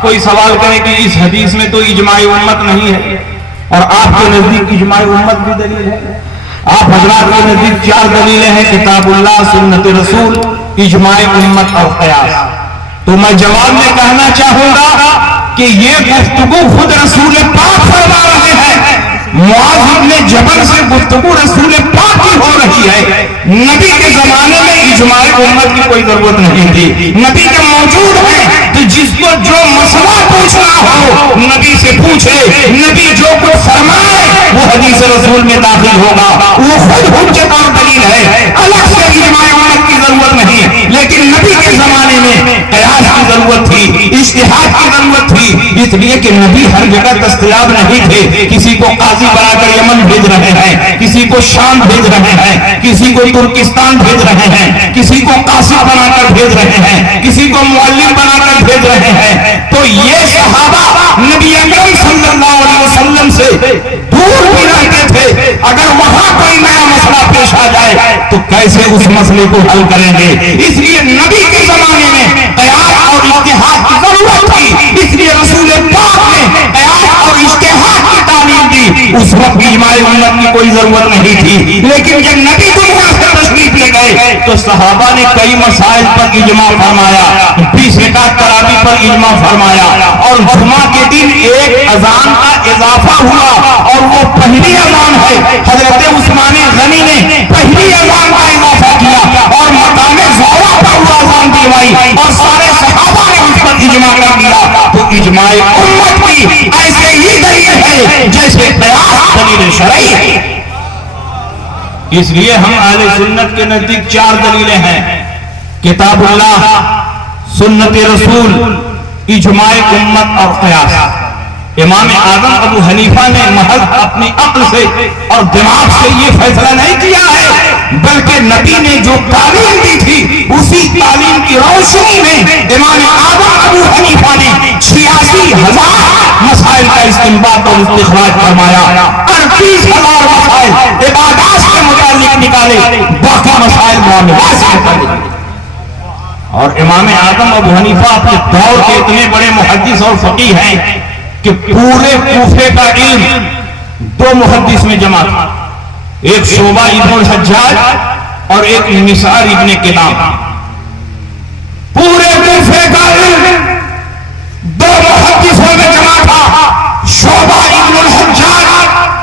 اب کوئی سوال کرے کہ اس حدیث میں تو اجماع امت نہیں ہے، اور آپ کے نزدیک اجماع امت بھی دلیل ہے۔ آپ حضرات کے نزدیک 4 دلیلیں ہیں، کتاب اللہ، سنت رسول، اجماع امت اور قیاس۔ تو میں جواب میں کہنا چاہوں گا کہ یہ گفتگو خود رسول پاک فرما رہے ہیں، معاذ بن جبل سے گفتگو رسول پاک کی ہو رہی ہے۔ نبی کے زمانے میں اجماع امت کی کوئی ضرورت نہیں تھی، نبی کے موجود ہیں تو جس کو جو مسئلہ پوچھنا ہو نبی سے پوچھے، نبی جو کچھ فرمائے وہ حدیث رسول میں داخل ہوگا، وہ خود حجت اور دلیل ہے، الگ سے اجماع امت کی ضرورت نہیں۔ لیکن نبی کے زمانے میں قیاس کی ضرورت تھی، اجتہاد کی ضرورت تھی، اس لیے کہ نبی ہر جگہ دستیاب نہیں تھے۔ کسی کو قاضی بنا کر یمن بھیج رہے ہیں، کسی کو شام بھیج رہے ہیں، کسی کو ترکستان بھیج رہے ہیں، کسی کو قاصد بنا کر بھیج رہے ہیں، کسی کو معلم بنا کر بھیج رہے ہیں۔ تو یہ صحابہ نبی اکرم صلی اللہ علیہ وسلم سے دور بھی رہتے تھے، اگر وہاں کوئی نیا مسئلہ پیش آ جائے تو کیسے اس مسئلے کو حل کریں گے؟ اس لیے نبی کے زمانے میں قیاس اور اجتہاد کی ضرورت تھی، اس لیے رسول پاک نے قیاس اور اجتہاد کی تعلیم دی۔ اس وقت اجماع امت کی کوئی ضرورت نہیں تھی، لیکن جب نبی دنیا سے تشریف لے گئے تو صحابہ نے کئی مسائل پر اجماع فرمایا، 20 رکعت تراویح پر اجماع فرمایا، اور جمعہ کے دن ایک اذان کا اضافہ ہوا اور وہ پہلی اذان ہے۔ حضرت عثمان غنی نے پہلی اذان کا اضافہ کیا اور مقام زہرا پر وہ اذان دلوائی اور سارے صحابہ نے اس پر اجماع کر دیا۔ تو اجماع امت کی ایسے ہی دلیل ہے جیسے قیاس دلیل شرعی ہے۔ اس لیے ہم اہل سنت کے نزدیک 4 دلیلیں ہیں، کتاب اللہ، سنت رسول، اجماع امت اور قیاس۔ امام اعظم ابو حنیفہ نے محض اپنی عقل سے اور دماغ سے یہ فیصلہ نہیں کیا ہے، بلکہ نبی نے جو تعلیم دی تھی اسی تعلیم کی روشنی میں امام اعظم ابو حنیفہ نے 86,000 مسائل کا استنباط اور استخراج فرمایا، 38,000 مسائل عبادات کے متعلق نکالے، باقی مسائل معاملات سے متعلق۔ اور امام اعظم ابو حنیفہ اپنے دور کے اتنے بڑے محدث اور فقیہ ہیں کہ پورے کوفے کا علم 2 محدث میں جمع تھا، ایک شعبہ ابن الحجاج اور ایک نثار ابن کلاب۔ پورے کوفے کا علم 2 محدثوں میں جمع تھا، شعبہ ابن الحجاج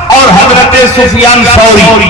اور حضرت سفیان ثوری۔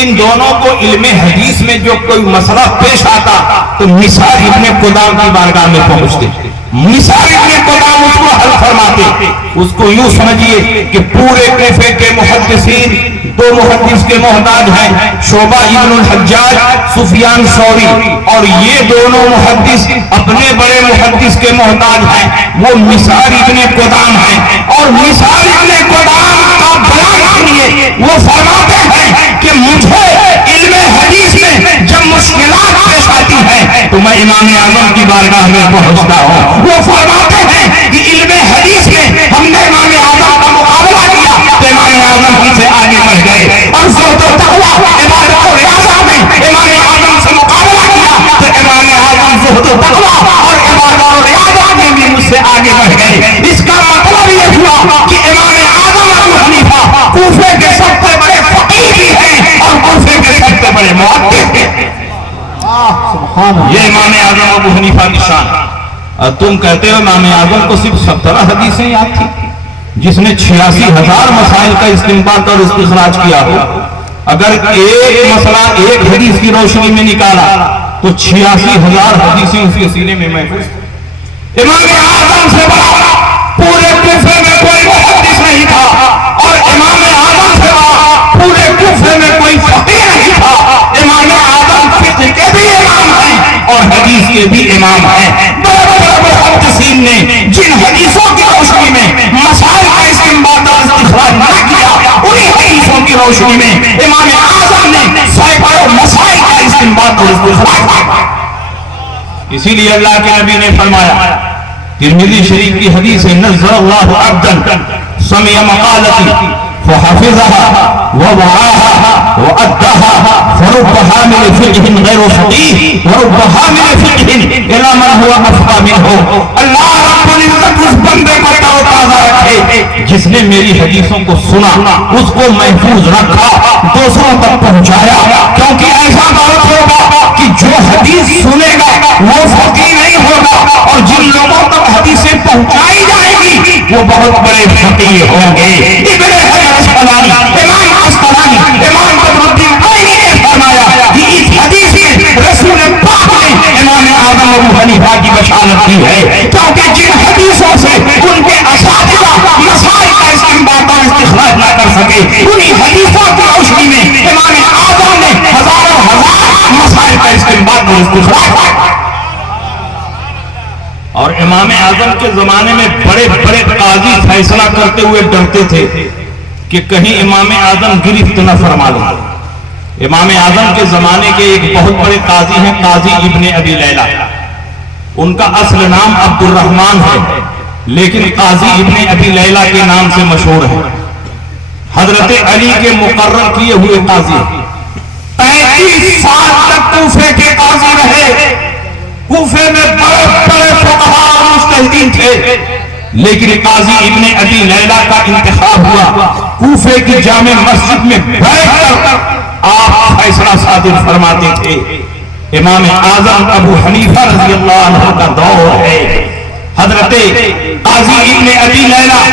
ان دونوں کو علم حدیث میں جو کوئی مسئلہ پیش آتا تو نثار ابن قدام کی بارگاہ میں پہنچتے، نثار ابن قدام اس کو حل فرماتے۔ اس کو یوں سمجھیے کہ پورے کوفے کے محدثین 2 محدث کے محتاج ہیں، شعبہ ابن الحجاج، سفیان ثوری، اور یہ دونوں محدث اپنے بڑے محدث کے محتاج ہیں، وہ نثار ابن قدام ہیں۔ اور نثار ابن قدام کا بیان سنیے، وہ فرماتے ہیں کہ مجھے علم حدیث میں جب مشکلات پیش آتی ہیں تو میں امام اعظم کی بارگاہ میں پہنچتا ہوں۔ وہ فرماتے ہیں کہ علم حدیث میں ہم نے امام اعظم کا مقابلہ کیا تو امام اعظم ہم سے آگے بڑھ گئے، اور زہد و تقویٰ، عبادت و ریاضت میں امام اعظم سے مقابلہ کیا تو امام اعظم زہد و تقویٰ اور عبادت و ریاضت میں بھی مجھ سے آگے بڑھ گئے۔ اس کا مطلب یہ ہوا کہ امام اعظم ابو حنیفہ کوفے کے سب سے بڑے فقیہ بھی ہیں اور کوفے کے سب سے بڑے محدث ہیں۔ یہ امام اعظم ابو حنیفہ کی شان ہے۔ اور تم کہتے ہو امام اعظم کو صرف 17 حدیثیں یاد تھی، جس نے 86,000 مسائل کا استنباط اور استخراج کیا ہو۔ اگر ایک مسئلہ ایک حدیث کی روشنی میں نکالا تو 86,000 حدیثیں اس کے سینے میں محفوظ تھیں۔ امام اعظم سے بڑا پورے کوفے میں کوئی محدث نہیں تھا، اور امام اعظم سے بڑا پورے کوفے میں کوئی فقیہ نہیں تھا۔ امام اعظم فقہ کے بھی امام ہیں اور حدیث کے بھی امام ہیں۔ بڑے بڑے محدثین نے جن حدیثوں کی روشنی میں مسائل کا استنباط اور استخراج نہ کیا، انہی حدیثوں کی روشنی میں امام اعظم نے سینکڑوں مسائل کا استنباط اور استخراج کیا۔ اسی لیے اللہ کے نبی نے فرمایا، ترمذی شریف کی حدیث ہے، نظر اللہ عبدا سمع مقالتی فحفظها ووعاها وأداها فرب حامل فقه غير فقيه ورب حامل فقه إلى من هو أفقه منه۔ اللہ رب العزت اس بندے کو تروتازہ رکھے. جس نے میری حدیثوں کو سنا اس کو محفوظ رکھا, دوسروں تک پہنچایا. کیونکہ ایسا بات ہوگا کہ جو حدیث سنے گا وہ فقیہ نہیں ہوگا, اور جن لوگوں تک حدیثیں پہنچائی جائے گی وہ بہت بڑے فقیہ ہوں گے. ابن حجر اسقلانی, امام اسقلانی, امام بدر الدین عینی نے فرمایا کہ اس حدیث میں رسول پاک نے امام اعظم ابو حنیفہ کی بشارت کی ہے, کیونکہ جن حدیثوں سے ان کے اساتذہ مسائل کا استنباط اور استخراج نہ کر سکے, انہی حدیثوں کی روشنی میں امام اعظم نے ہزاروں ہزار مسائل کا استنباط اور استخراج. اور امام اعظم کے زمانے میں بڑے بڑے قاضی فیصلہ کرتے ہوئے ڈرتے تھے کہ کہیں امام اعظم گرفت نہ فرما لیں. امام اعظم کے زمانے کے ایک بہت بڑے قاضی ہیں, قاضی ابن ابی لیلہ. ان کا اصل نام عبد الرحمن ہے, لیکن قاضی ابن ابی لیلہ کے نام سے مشہور ہے. حضرت علی کے مقرر کیے ہوئے قاضی, 35 سال تک کوفے کے قاضی رہے. کوفے میں بڑے بڑے فقہاء اور مجتہدین تھے, لیکن قاضی ابن ابی لیلہ کا انتخاب ہوا. کوفے کی جامع مسجد میں بیٹھ کر آپ فیصلہ صادر فرماتے تھے. امام اعظم ابو حنیفہ رضی اللہ عنہ کا دور ہے. حضرت قاضی ابن ابی لیلہ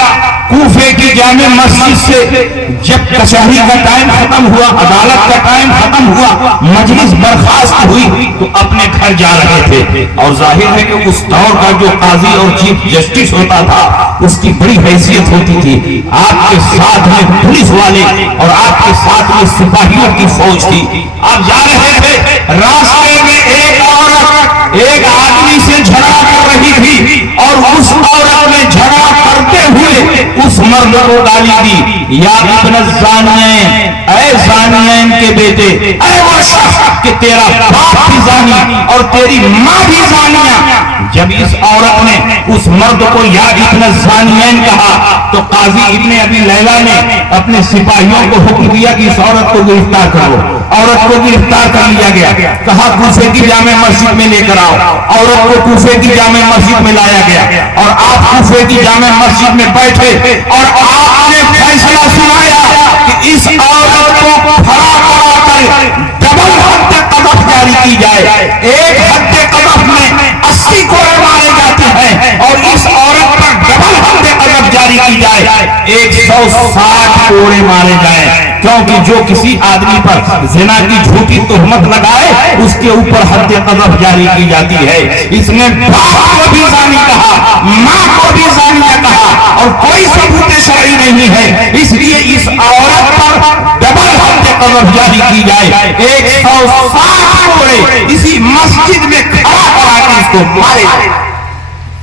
کوفے کی جامع مسجد سے جب کچہری کا ٹائم ختم ہوا, عدالت کا ٹائم ختم ہوا, مجلس برخاست ہوئی تو اپنے گھر جا رہے تھے. اور ظاہر ہے کہ اس دور کا جو قاضی اور چیف جسٹس ہوتا تھا اس کی بڑی حیثیت ہوتی تھی. آپ کے ساتھ میں پولیس والے اور آپ کے ساتھ میں سپاہیوں کی فوج تھی. آپ جا رہے تھے, راستے میں ایک عورت ایک آدمی سے جھگڑا کر رہی تھی, اور اس عورت نے جھگڑا کرتے ہوئے اس مرد کو گالی دی, یا ابن الزانین, اے زانین کے بیٹے, اے وہ شخص کہ تیرا باپ بھی زانی اور تیری ماں بھی زانیہ. جب اس عورت نے اس مرد کو یا ابن الزانین کہا تو قاضی ابن ابی لیلہ نے اپنے سپاہیوں کو حکم دیا کہ اس عورت کو گرفتار کرو. عورت کو گرفتار کر لیا گیا, کہا کوفے کی جامع مسجد میں لے کر آؤ. عورت کو کوفے کی جامع مسجد میں لایا گیا, اور آپ کوفے کی جامع مسجد میں بیٹھے اور آپ نے فیصلہ سنایا کہ اس عورت کو کھڑا کرا کر ڈبل حد قذف جاری کی جائے. ایک حد قذف میں 80 کوڑے مارے جاتے ہیں, اور اس عورت پر ڈبل حد قذف جاری کی جائے 160 کوڑے مارے جائیں. کیونکہ جو کسی آدمی پر زنا کی جھوٹی تہمت لگائے اس کے اوپر حد قذف جاری کی جاتی ہے. اس نے باپ کو بھی زانی کہا, ماں کو بھی زانیہ کہا, اور کوئی ثبوت شرعی نہیں ہے, اس لیے اس عورت پر ڈبل حد قذف جاری کی جائے. 160 کوڑے اسی مسجد میں کھڑا کرا کے اس کو مارے.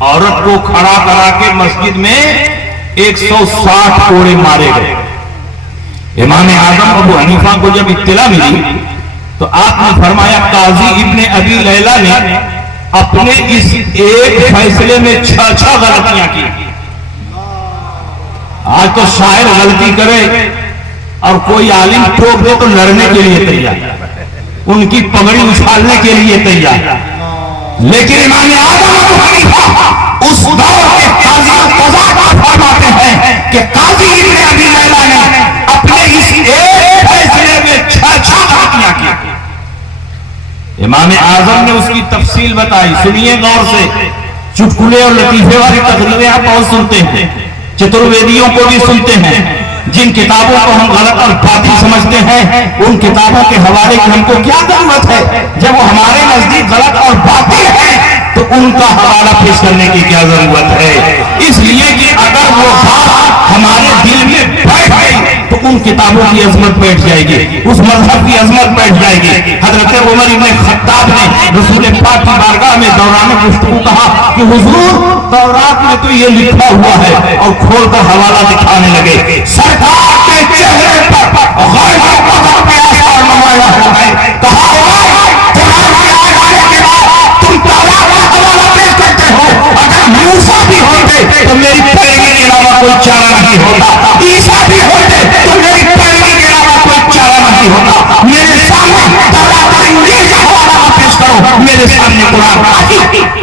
عورت کو کھڑا کرا کے مسجد میں 160 کوڑے مارے گئے. امام اعظم ابو حنیفہ کو جب اطلاع ملی تو آپ نے فرمایا قاضی ابن ابی لیلہ نے اپنے اس ایک فیصلے میں 6 غلطیاں کی. آج تو شاعر غلطی کرے اور کوئی عالم ٹوک دے تو لڑنے کے لیے تیار, ان کی پگڑی اچھالنے کے لیے تیار. لیکن امام اعظم ابو حنیفہ اس دور کے قاضیوں قضا فرماتے ہیں کہ قاضی ابن ابی لیلہ نے اپنے اس ایک فیصلے میں 6 غلطیاں کی. امام اعظم نے اس کی تفصیل بتائی. سنیے غور سے, چٹکلے اور لطیفے والی تقریریں آپ بہت سنتے ہیں, چترویدیوں کو بھی سنتے ہیں. جن کتابوں کو ہم غلط اور باطل سمجھتے ہیں ان کتابوں کے حوالے کی ہم کو کیا ضرورت ہے؟ جب وہ ہمارے نزدیک غلط اور باطل ہے تو ان کا حوالہ پیش کرنے کی کیا ضرورت ہے؟ اس لیے کہ اگر وہ بات ہمارے دل میں بیٹھ گئی تو ان کتابوں کی عظمت بیٹھ جائے گی, اس مذہب کی عظمت بیٹھ جائے گی. حضرت عمر ابن خطاب نے رسول پاک کی بارگاہ میں دوران گفتگو کہا کہ حضور تورات میں تو یہ لکھا ہوا ہے, اور کھول کر حوالہ دکھانے لگے. سرکار کے چہرے پر غیر قدر پہ اثر نمایا ہوا ہے. کہا قرآن کے آنے کے بعد تم تورات کا حوالہ پیش کرتے ہو. اگر موسیٰ بھی ہوتے تو میری پیروی کے علاوہ کوئی چارہ نہیں ہوتا, عیسیٰ بھی ہوتے تو میری پیروی کے علاوہ کوئی چارہ نہیں ہوتا. میرے سامنے تورات اور انجیل کا حوالہ پیش کرو, میرے سامنے قرآن. تکبیر.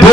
2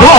2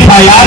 FIR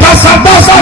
10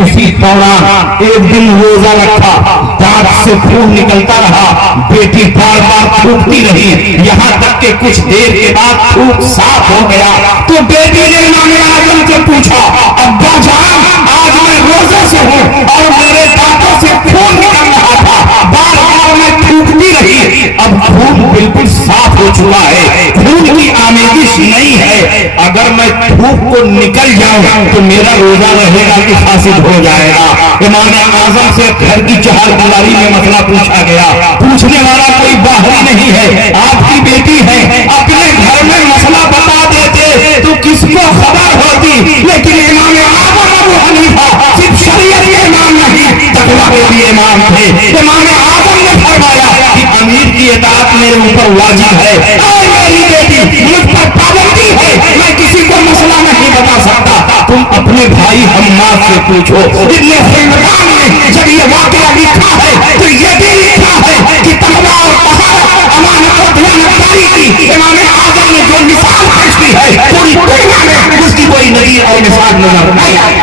اسی دوران ایک دن روزہ رکھا، دانت سے خون نکلتا رہا، بیٹی بار بار تھوکتی رہی، یہاں تک کہ کچھ دیر کے بعد تھوک صاف ہو گیا تو بیٹی نے امام اعظم سے پوچھا، ابا جان آج میں روزے سے ہوں اور میرے دانتوں سے خون نکل رہا تھا، بار بار میں تھوکتی رہی، اب خون بالکل صاف ہو چکا ہے، خون کی آمیزش نہیں ہے، اگر میں تھوک کو نکل جاؤں تو میرا روزہ رہے گا کہ فاسد ہو جائے گا؟ امام اعظم سے گھر کی چہار دیواری میں مسئلہ پوچھا گیا، پوچھنے والا کوئی باہری نہیں ہے، آپ کی بیٹی ہے، اپنے گھر میں مسئلہ بتا دیتے تو کس کو خبر ہوتی، لیکن امام اعظم ابو حنیفہ صرف شریعت کے امام نہیں تقویٰ کے بھی امام تھے۔ امام اعظم نے فرمایا کہ امیر کی اطاعت میرے اوپر واجب ہے، اے میری بیٹی مجھ پر پابندی ہے، میں کسی کو مسئلہ نہیں بتا سکتا، تم اپنے بھائی حماد سے پوچھو۔ ابن حلوان نے جب یہ واقعہ لکھا ہے تو یہ بھی لکھا ہے کہ تقویٰ اور طہارت، امانت اور دیانتداری کی امام اعظم نے جو مثال پیش کی ہے پوری دنیا میں اس کی کوئی نظیر اور مثال نظر نہیں آئی۔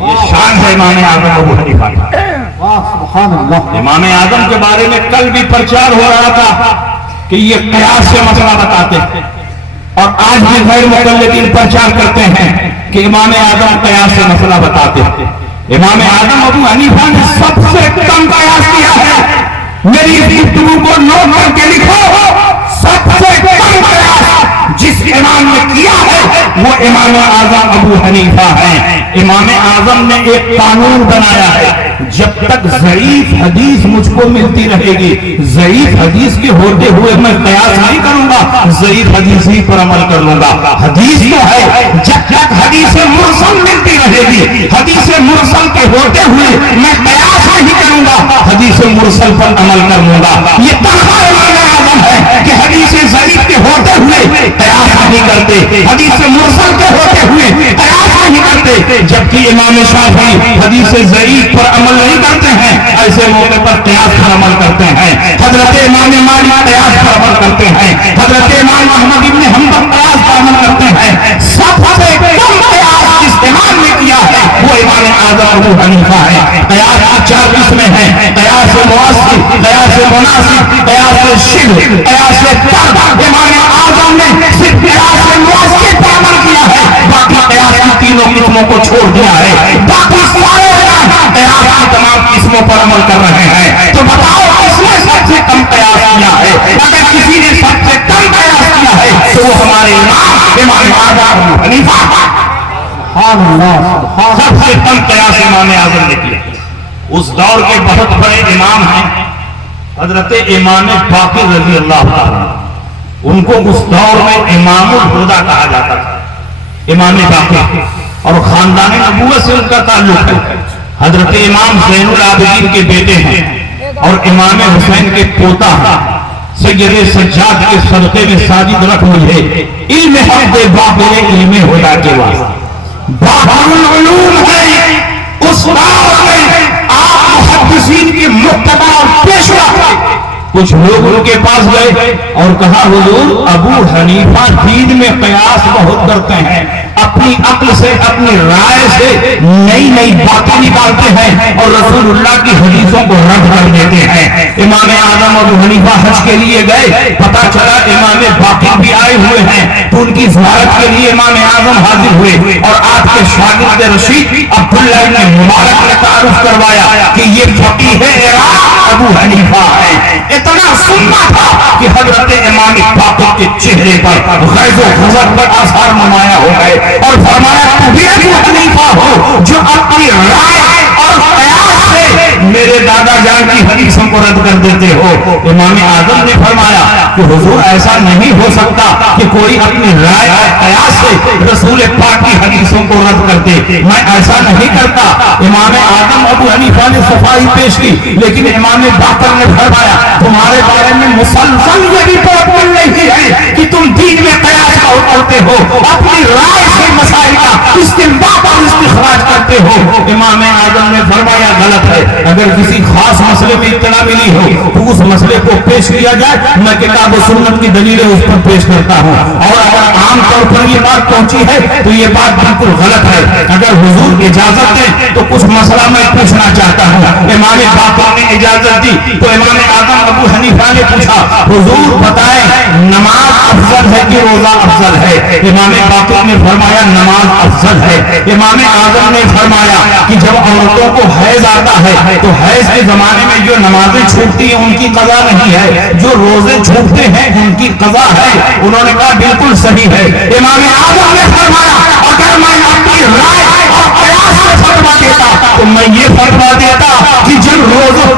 یہ شان ہے امام اعظم ابو حنیفہ کا۔ امام اعظم کے بارے میں کل بھی پرچار ہو رہا تھا کہ یہ قیاس سے مسئلہ بتاتے ہیں، اور آج بھی غیر مقلدین پرچار کرتے ہیں کہ امام اعظم قیاس سے مسئلہ بتاتے ہیں۔ امام اعظم ابو حنیفہ نے سب سے کم قیاس کیا ہے، میری اس گفتگو کو نوٹ کر کے لکھو، سب سے کم قیاس جس امام نے کیا ہے وہ امام اعظم ابو حنیفہ ہیں۔ امام اعظم نے ایک قانون بنایا ہے، جب تک ضعیف حدیث مجھ کو ملتی رہے گی، ضعیف حدیث کے ہوتے ہوئے میں قیاس نہیں کروں گا، ضعیف حدیث ہی پر عمل کر لوں گا۔ حدیث تو ہے، جب تک حدیث مرسل ملتی رہے گی، حدیث مرسل کے ہوتے ہوئے میں قیاس نہیں کروں گا، حدیث مرسل پر عمل کر لوں گا۔ یہ تنخواہ امام اعظم ہے کہ حدیث ضعیف کے ہوتے ہوئے قیاس نہیں کرتے، حدیث مرسل کے ہوتے ہوئے قیاس نہیں کرتے، جبکہ امام شافعی حدیث ضعیف پر عمل نہیں کرتے ہیں، ایسے موقع پر قیاس پر عمل کرتے ہیں۔ حضرت امام مالک قیاس پر عمل کرتے ہیں، حضرت امام احمد ابن حنبل قیاس پر عمل کرتے ہیں۔ سب سے کم قیاس جس امام نے کیا ہے وہ امام اعظم ابو حنیفہ ہے۔ قیاس کی 4 قسمیں ہیں، قیاس مؤثر، قیاس مناسب، قیاس شبہ، قیاس فرد۔ امام اعظم نے صرف قیاس مؤثر پر عمل کیا ہے، باقی قیاس کی تینوں قسموں کو چھوڑ دیا ہے، باقی سارے قیاس کی تمام قسموں پر عمل کر رہے ہیں۔ تو بتاؤ کس نے سب سے کم قیاس کیا ہے؟ اگر کسی نے سب سے کم قیاس کیا ہے تو وہ ہمارے امام اعظم ابو حنیفہ۔ سب سے کم قیاس امام اعظم نے کیا۔ اس دور کے بہت بڑے امام ہیں حضرت امام باقر رضی اللہ عنہ، ان کو اس دور میں امام الہدیٰ کہا جاتا تھا۔ امام باقر اور خاندان نبوت سے ان کا تعلق ہے، حضرت امام زین العابدین کے بیٹے ہیں اور امام حسین کے پوتا ہیں۔ سید سجاد کے صدقے میں ساجد رکھ مجھے علم حق دے باقر علم ہدیٰ کے واسطے۔ باقر العلوم ہے، اس دور میں آپ محدثین کی مقتدی اور پیشوا تھے۔ کچھ لوگ ان کے پاس گئے اور کہا حضور ابو حنیفہ دین میں قیاس بہت کرتے ہیں، اپنی عقل سے اپنی رائے سے نئی نئی باتیں نکالتے ہیں اور رسول اللہ کی حدیثوں کو رد کر دیتے ہیں۔ امام اعظم ابو حنیفہ حج کے لیے گئے، پتا چلا امام باقر بھی آئے ہوئے ہیں، تو ان کی زیارت کے لیے امام اعظم حاضر ہوئے اور آپ کے شاگرد رشید عبداللہ بن مبارک نے تعارف کروایا کہ یہ فقیہ عراق ابو حنیفہ ہے۔ اتنا سننا تھا کہ حضرت امام باقر کے چہرے پر غیظ و غضب پر آثار نمایاں ہو گئے اور فرمایا تو بھی ابو حنیفہ ہو جو اپنی رائے اور قیاس سے میرے دادا جان کی حدیثوں کو رد کر دیتے ہو۔ امام اعظم نے فرمایا کہ حضور ایسا نہیں ہو سکتا کہ کوئی اپنی رائے اور قیاس سے رسول پاک کی حدیثوں کو رد کر دے، میں ایسا نہیں کرتا۔ امام اعظم ابو حنیفہ نے صفائی پیش کی، لیکن امام باقر نے فرمایا تمہارے بارے میں مسلسل یہ رپورٹ مل رہی ہے کہ تم دین میں قیاس کرتے ہو، اپنی رائے سے مسائل کا استنباط اور استخراج کرتے ہو۔ امام اعظم نے فرمایا غلط ہے، اگر کسی خاص مسئلے میں اطلاع ملی ہو تو اس مسئلے کو پیش کیا جائے، میں کتاب و سنت کی دلیلیں اس پر پیش کرتا ہوں. اور اگر عام طور پر یہ بات پہنچی ہے تو یہ بات بالکل غلط ہے. اگر حضور اجازت دیں تو کچھ مسئلہ میں پوچھنا چاہتا ہوں. امام باقر نے اجازت دی تو امام اعظم ابو حنیفہ نے پوچھا حضور بتائیں نماز افضل ہے کہ روزہ افضل ہے؟ امام باقر نے فرمایا نماز افضل ہے. امام اعظم نے فرمایا کہ جب عورتوں کو حیض آتا ہے تو حیض کے زمانے میں جو نمازیں چھوٹتی ہیں ان کی قضا نہیں ہے، جو روزے چھوٹتے ہیں ان کی قضا ہے. انہوں نے کہا بالکل صحیح ہے. امام اعظم نے فرمایا اگر میں اپنی رائے اور قیاس سے فتویٰ دیتا تو میں یہ فتویٰ دیتا کہ جب روزوں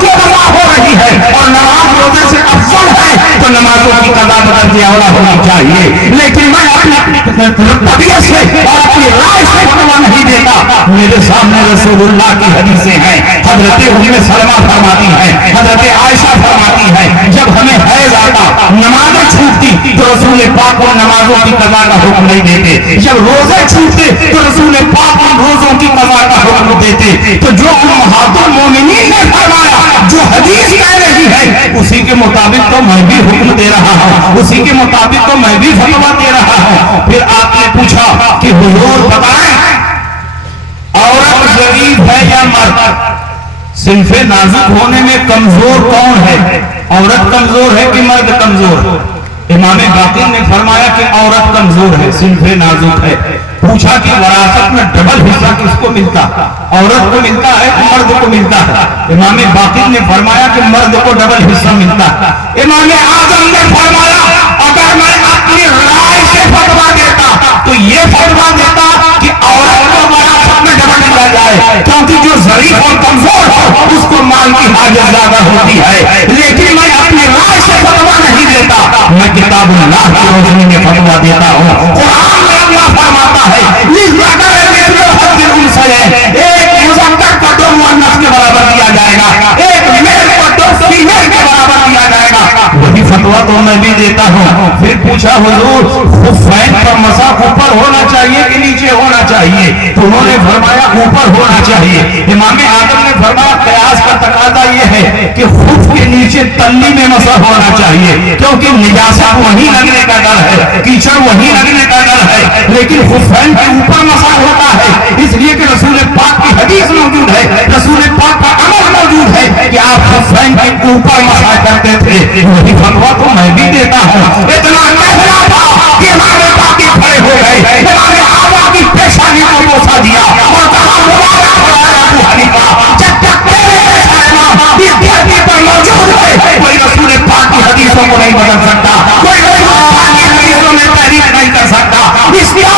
کی قضا ہو رہی ہے اور نماز روزے سے افضل ہے تو نمازوں کی قضا بدل اولا ہونی چاہیے. لیکن میں اپنی طبیعت سے اور اپنی رائے سے فتویٰ نہیں دیتا. میرے سامنے رسول اللہ کی حدیثیں ہیں. حضرت ام سلمہ فرماتی ہیں، حضرت عائشہ فرماتی ہیں جب ہمیں حیض آتا نمازیں چھوٹتی تو رسول پاک کو نمازوں کی قضا کا حکم نہیں دیتے. جب روزے چھوٹتے تو رسول پاک کو روزوں کی قضا کا حکم دیتے. تو جو امہات المومنین نے فرمایا جو حدیث کہہ رہی ہے اسی کے مطابق تو میں بھی حکم دے رہا ہوں، اسی کے مطابق تو میں بھی فتویٰ دے رہا ہوں. پھر آپ نے پوچھا کہ حضور بتائیں عورت ضعیف ہے یا مرد؟ صنف نازک ہونے میں کمزور کون ہے؟ عورت کمزور ہے کہ مرد کمزور؟ امام باقر نے فرمایا کہ عورت کمزور ہے، صنف نازک ہے. پوچھا کہ وراثت میں ڈبل حصہ کس کو ملتا؟ عورت کو ملتا ہے مرد کو ملتا ہے؟ امام باقر نے فرمایا کہ مرد کو ڈبل حصہ ملتا ہے. امام اعظم نے فرمایا اگر میں اپنی رائے سے فتویٰ دیتا تو یہ فتویٰ دیتا کہ عورت کو وراثت میں ڈبل دیا جائے، کیونکہ جو ضعیف اور کمزور ہو اس کو مال کی حاجت زیادہ ہوتی ہے. لیکن میں اپنی رائے سے فتویٰ نہیں دیتا، میں کتاب اللہ کی روشنی میں فتویٰ دیتا ہوں. قرآن میں اللہ فرماتا ہے ایک مذکر کو دو مؤنث کے برابر دیا جائے گا، ایک میل کو دو فیمیل کے برابر دیا جائے گا. وہی فتویٰ تو میں بھی دیتا ہوں. پھر پوچھا حضور خفین پر مسح اوپر ہونا چاہیے کہ نیچے ہونا چاہیے؟ تو انہوں نے فرمایا اوپر ہونا چاہیے. امام اعظم نے فرمایا قیاس کا تقاضا یہ ہے کہ خف کے نیچے تلی میں مسح ہونا چاہیے، کیونکہ نجاست وہیں لگنے کا ڈر ہے، کیچڑ وہیں لگنے کا ڈر ہے. لیکن خفین کے اوپر مسح ہوتا ہے اس لیے کہ رسول پاک کی حدیث موجود ہے، رسول پاک کا عمل موجود ہے کہ آپ خفین کے اوپر مسح کرتے تھے. وہی فتویٰ تو میں بھی دیتا ہوں. اتنا کہنا تھا کہ ہمارے باقی کھڑے ہو گئے، ہمارے آقا کی پیشانی کو بوسہ دیا اور کہا مبارک ہو ابو حنیفہ، جب تک تیرے پیشانیاں اس دھرتی پر موجود ہے کوئی رسول پاک کی حدیثوں کو نہیں بدل سکتا، کوئی رسول پاک کی حدیثوں میں تحریف نہیں کر سکتا. اس لیے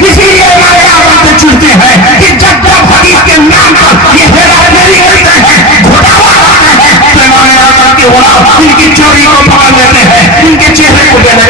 اسی لیے ہمارے آقا سے چڑھتے ہیں کہ جب جب حدیث کے نام پر یہ ہیرا پھیری کرتے ہیں، گھٹاوا کرتے ہیں، تو ہمارے آقا کے غلام ان کی چوری کو پکڑ لیتے ہیں، ان کے چہرے کو دینے